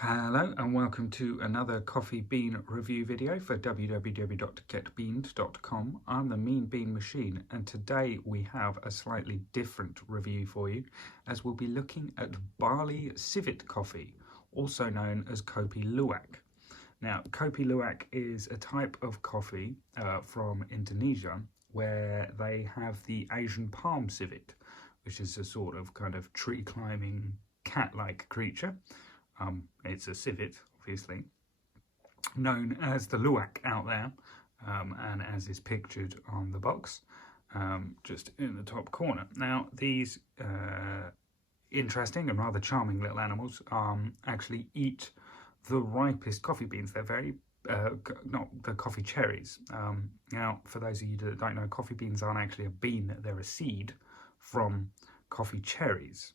Hello and welcome to another coffee bean review video for www.getbeaned.com. I'm the Mean Bean Machine, and today we have a slightly different review for you, as we'll be looking at Bali Civet coffee, also known as Kopi Luwak. Now, Kopi Luwak is a type of coffee from Indonesia where they have the Asian palm civet, which is a sort of kind of tree climbing cat-like creature. It's a civet, obviously, known as the luwak out there, and as is pictured on the box, just in the top corner. Now, these interesting and rather charming little animals actually eat the ripest coffee beans. They're very not the coffee cherries. Now, for those of you that don't know, coffee beans aren't actually a bean; they're a seed from coffee cherries.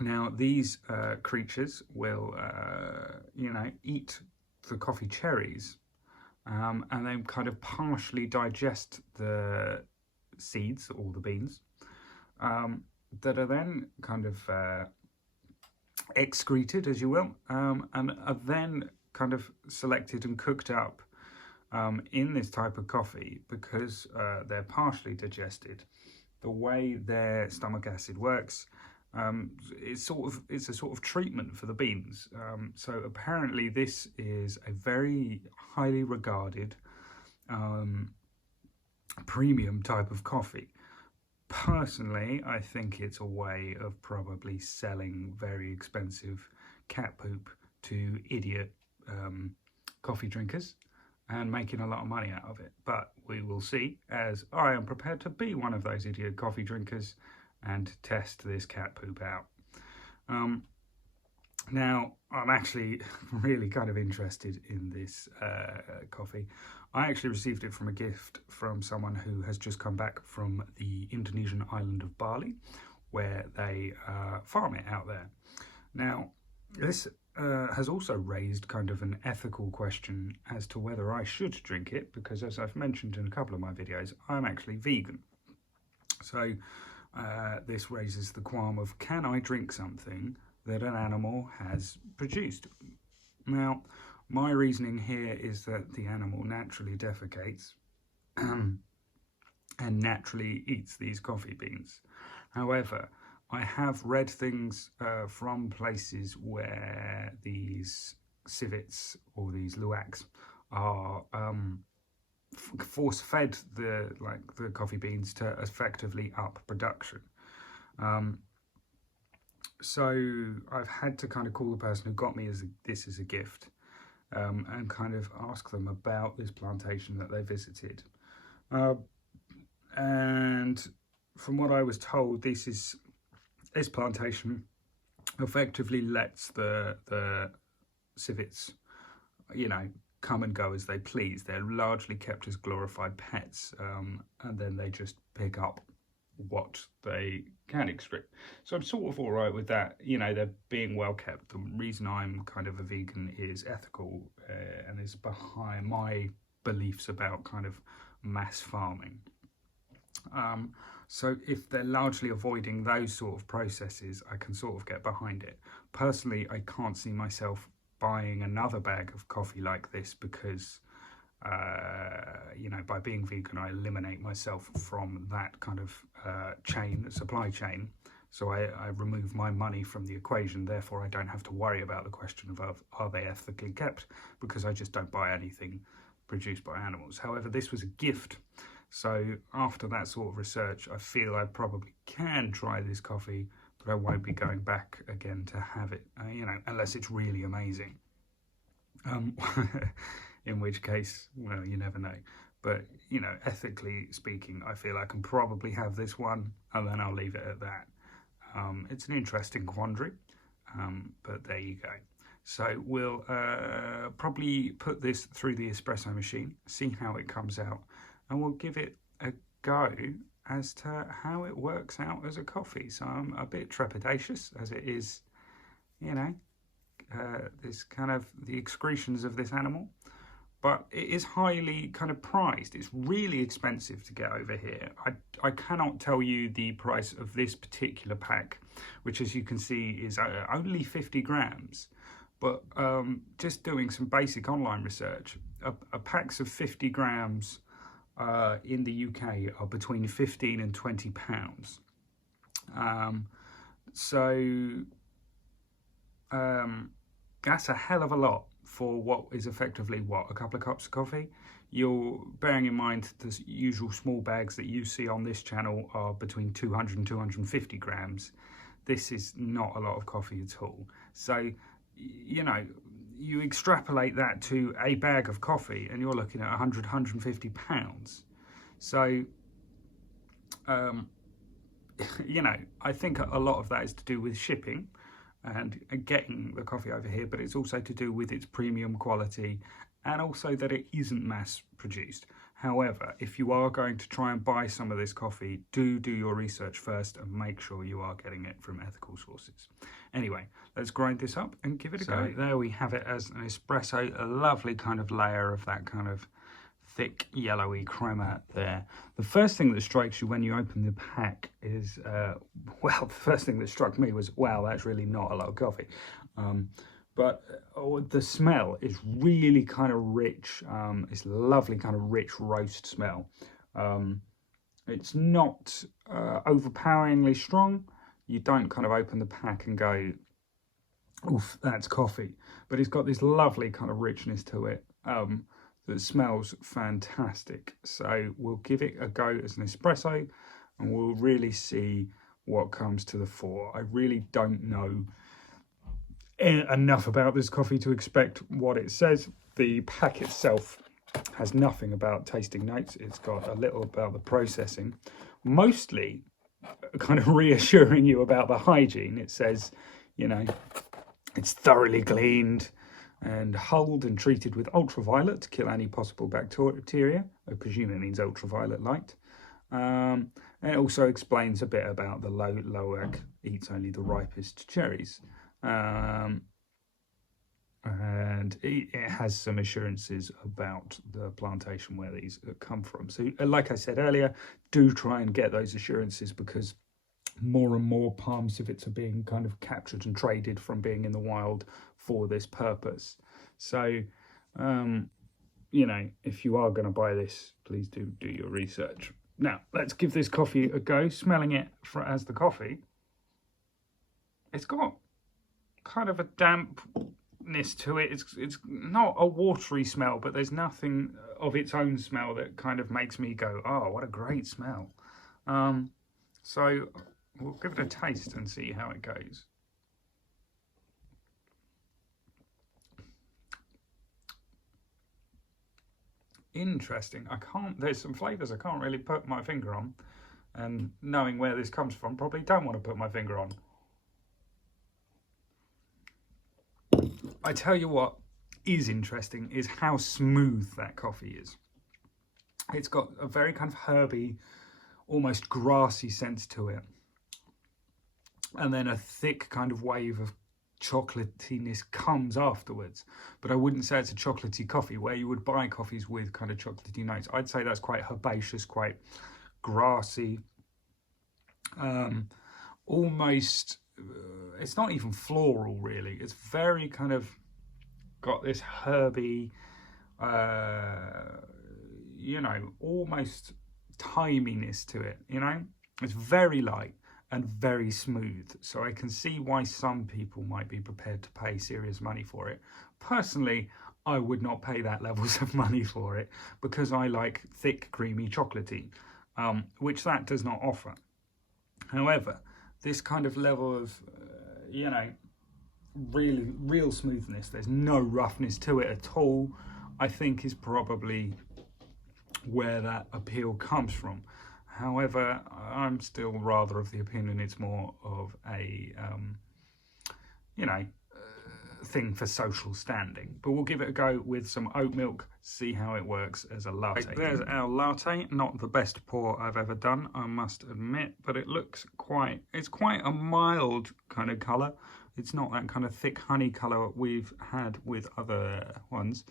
Now, these creatures will, eat the coffee cherries, and then kind of partially digest the seeds or the beans, that are then kind of excreted, as you will, and are then kind of selected and cooked up in this type of coffee because they're partially digested. The way their stomach acid works, it's a sort of treatment for the beans. So apparently this is a very highly regarded premium type of coffee. Personally, I think it's a way of probably selling very expensive cat poop to idiot coffee drinkers and making a lot of money out of it. But we will see, as I am prepared to be one of those idiot coffee drinkers and test this cat poop out. Now, I'm actually really kind of interested in this coffee. I actually received it from a gift from someone who has just come back from the Indonesian island of Bali, where they farm it out there. Now, this has also raised kind of an ethical question as to whether I should drink it, because as I've mentioned in a couple of my videos, I'm actually vegan. So this raises the qualm of, can I drink something that an animal has produced? Now, my reasoning here is that the animal naturally defecates and naturally eats these coffee beans. However, I have read things from places where these civets or these luwaks are force-fed the coffee beans to effectively up production. So I've had to kind of call the person who got me this as a gift, and kind of ask them about this plantation that they visited. And from what I was told, this plantation effectively lets the civets, come and go as they please. They're largely kept as glorified pets, and then they just pick up what they can excrete. So I'm sort of all right with that. They're being well kept. The reason I'm kind of a vegan is ethical, and is behind my beliefs about kind of mass farming. So if they're largely avoiding those sort of processes, I can sort of get behind it. Personally, I can't see myself buying another bag of coffee like this because, by being vegan, I eliminate myself from that kind of supply chain. So I remove my money from the equation. Therefore, I don't have to worry about the question of are they ethically kept, because I just don't buy anything produced by animals. However, this was a gift. So after that sort of research, I feel I probably can try this coffee, but I won't be going back again to have it, unless it's really amazing. In which case, well, you never know. But, ethically speaking, I feel I can probably have this one, and then I'll leave it at that. It's an interesting quandary, but there you go. So we'll probably put this through the espresso machine, see how it comes out, and we'll give it a go as to how it works out as a coffee. So I'm a bit trepidatious, as it is, this kind of the excretions of this animal. but it is highly kind of prized. It's really expensive to get over here. I cannot tell you the price of this particular pack, which as you can see is only 50 grams. But just doing some basic online research, a packs of 50 grams in the UK are between 15 and 20 pounds. That's a hell of a lot for what is effectively, a couple of cups of coffee. You're bearing in mind the usual small bags that you see on this channel are between 200 and 250 grams. This is not a lot of coffee at all. So, you know, you extrapolate that to a bag of coffee and you're looking at 100, 150 pounds. So, you know, I think a lot of that is to do with shipping and getting the coffee over here, but it's also to do with its premium quality and also that it isn't mass produced. However, if you are going to try and buy some of this coffee, do your research first and make sure you are getting it from ethical sources. Anyway, let's grind this up and give it a go. There we have it as an espresso, a lovely kind of layer of that kind of thick yellowy crema there. The first thing that strikes you when you open the pack is, well, the first thing that struck me was, wow, that's really not a lot of coffee. But the smell is really kind of rich. It's lovely kind of rich roast smell. It's not overpoweringly strong. You don't kind of open the pack and go, oof, that's coffee. But it's got this lovely kind of richness to it. That smells fantastic. So we'll give it a go as an espresso and we'll really see what comes to the fore. I really don't know enough about this coffee to expect what it says. The pack itself has nothing about tasting notes. It's got a little about the processing, mostly kind of reassuring you about the hygiene. It says, you know, it's thoroughly cleaned and hulled and treated with ultraviolet to kill any possible bacteria. I presume it means ultraviolet light. And it also explains a bit about the Luwak eats only the ripest cherries. And it has some assurances about the plantation where these come from. So like I said earlier, do try and get those assurances because more and more palm civets are being kind of captured and traded from being in the wild for this purpose. So, you know, if you are going to buy this, please do your research. Now, let's give this coffee a go. Smelling it as the coffee, it's got kind of a dampness to it. It's not a watery smell, but there's nothing of its own smell that kind of makes me go, oh, what a great smell. So we'll give it a taste and see how it goes. Interesting. There's some flavours I can't really put my finger on, and knowing where this comes from, probably don't want to put my finger on. I tell you what is interesting is how smooth that coffee is. It's got a very kind of herby, almost grassy sense to it. And then a thick kind of wave of chocolatiness comes afterwards. But I wouldn't say it's a chocolatey coffee where you would buy coffees with kind of chocolatey notes. I'd say that's quite herbaceous, quite grassy. Almost, it's not even floral really. It's very kind of got this herby, you know, almost timiness to it, you know? It's very light and very smooth. So I can see why some people might be prepared to pay serious money for it. Personally, I would not pay that levels of money for it because I like thick, creamy, chocolatey, which that does not offer. However, this kind of level of, you know, real smoothness, there's no roughness to it at all, I think is probably where that appeal comes from. However, I'm still rather of the opinion it's more of a, you know, thing for social standing. But we'll give it a go with some oat milk, see how it works as a latte. There's our latte. Not the best pour I've ever done, I must admit, but it looks it's quite a mild kind of colour. It's not that kind of thick honey colour we've had with other ones.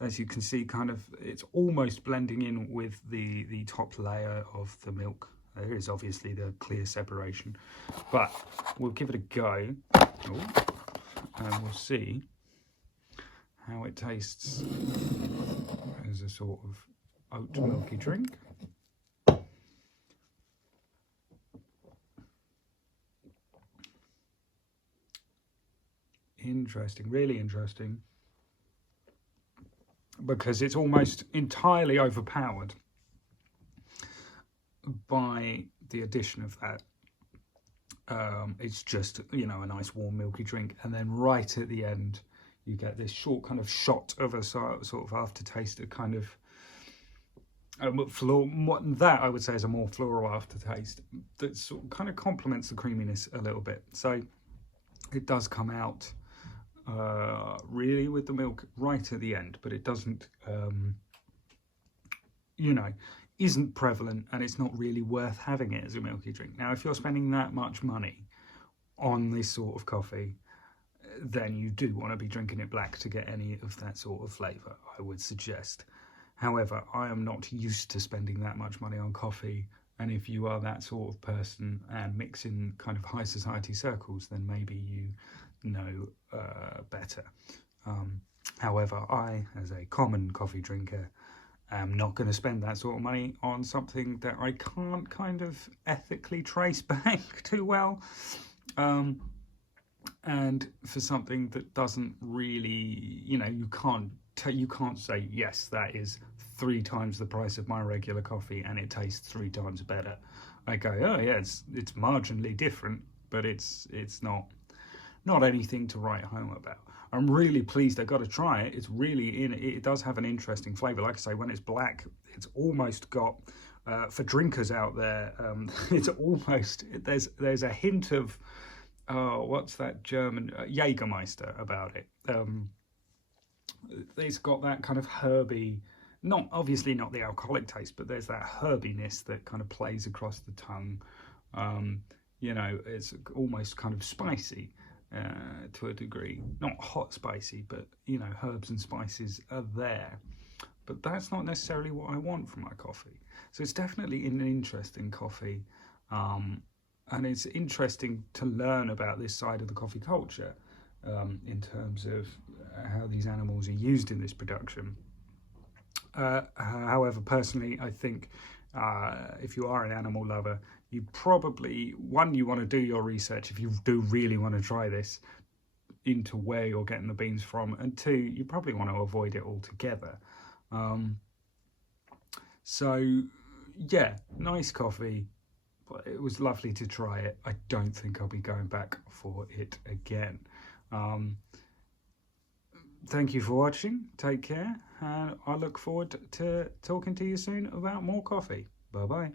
as you can see, kind of, it's almost blending in with the top layer of the milk. There is obviously the clear separation, but we'll give it a go. And we'll see how it tastes as a sort of oat milky drink. Interesting, really interesting, because it's almost entirely overpowered by the addition of that. It's just, you know, a nice warm milky drink, and then right at the end you get this short kind of shot of a sort of aftertaste, a kind of that I would say is a more floral aftertaste that sort of kind of complements the creaminess a little bit. So it does come out really with the milk right at the end, but it doesn't, you know, isn't prevalent, and it's not really worth having it as a milky drink. Now, if you're spending that much money on this sort of coffee, then you do want to be drinking it black to get any of that sort of flavour, I would suggest. However, I am not used to spending that much money on coffee, and if you are that sort of person and mix in kind of high society circles, then maybe you know better. However, I, as a common coffee drinker, am not going to spend that sort of money on something that I can't kind of ethically trace back too well, and for something that doesn't really, you know, you can't say, yes, that is 3 times the price of my regular coffee and it tastes 3 times better. I go, oh yeah, it's marginally different, but it's not anything to write home about. I'm really pleased. I got to try it. It's really it does have an interesting flavour. Like I say, when it's black, it's almost got, for drinkers out there, it's almost, there's a hint of, what's that German, Jägermeister about it. It's got that kind of herby, obviously not the alcoholic taste, but there's that herbiness that kind of plays across the tongue. You know, it's almost kind of spicy. To a degree, not hot spicy, but you know, herbs and spices are there, but that's not necessarily what I want from my coffee. So it's definitely an interesting coffee, and it's interesting to learn about this side of the coffee culture, in terms of how these animals are used in this production. However, personally, I think if you are an animal lover, you probably, you want to do your research if you do really want to try this, into where you're getting the beans from, and 2, you probably want to avoid it altogether. So yeah, nice coffee, but it was lovely to try it. I don't think I'll be going back for it again. Thank you for watching, take care, and I look forward to talking to you soon about more coffee. Bye bye.